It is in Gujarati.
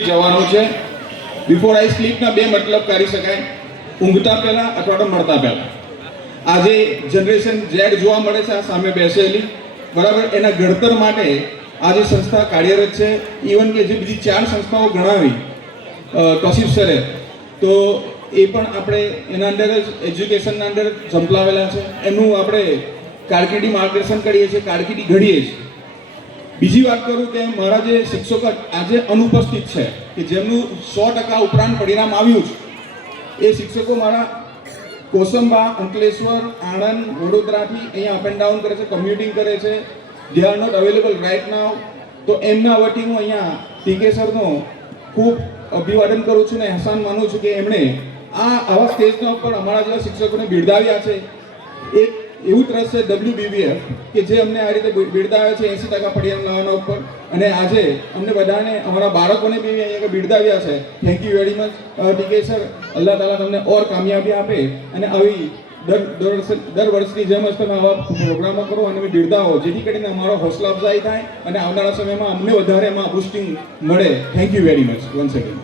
જવાનું છે. બિફોર આઈ સ્લીપના બે મતલબ કરી શકાય. ઊંઘતા પહેલા અથવા તો મળતા પહેલા. આજે જનરેશન ઝેડ જોવા મળે છે આ સામે બેસેલી. બરાબર? એના ઘડતર માટે આજે સંસ્થા કાર્યરત છે. ઇવન કે જે બીજી ચાર સંસ્થાઓ ગણાવી અ, સરે. તો એ પણ આપણે એના અંદર જ એજ્યુકેશનના અંદર સંપલાવેલા છે. એનું આપણે કારકિર્દી માર્ગદર્શન કરીએ છીએ કારકિર્દી ઘડીએ છીએ. બીજી વાત કરું કે મારા જે શિક્ષકો આજે અનુપસ્થિત છે, કે જેમનું સો ટકા ઉપરાંત પરિણામ આવ્યું છે, એ શિક્ષકો મારા કોસંબા, અંકલેશ્વર, આણંદ, વડોદરાથી અહીંયા અપ એન્ડ ડાઉન કરે છે કમ્યુટિંગ કરે છે. They are not available right now તો એમના વટી હું અહીંયા ટીકે સરનો ખૂબ અભિવાદન કરું છું ને અહેસાન માનું છું કે એમણે આ આવા સ્ટેજના ઉપર અમારા જેવા શિક્ષકોને બિરદાવ્યા છે. એક એવું ટ્રસ્ટ છે ડબલ્યુ કે જે અમને આ રીતે બિરદાવે છે એંસી ટકા પરિણામ લાવવાના ઉપર. અને આજે અમને બધાને, અમારા બાળકોને બી અહીંયા બિરદાવ્યા છે. Thank you very much DK sir. અલ્લાહ તાલા તમને ઓર કામયાબી આપે અને આવી દર દર દર વર્ષની જેમ જ તમે આવા પ્રોગ્રામો કરો અને બિરદાવો જેથી કરીને અમારો હૌસલા અફઝાઈ થાય અને આવનારા સમયમાં અમને વધારે એમાં બુસ્ટિંગ મળે. Thank you very much once again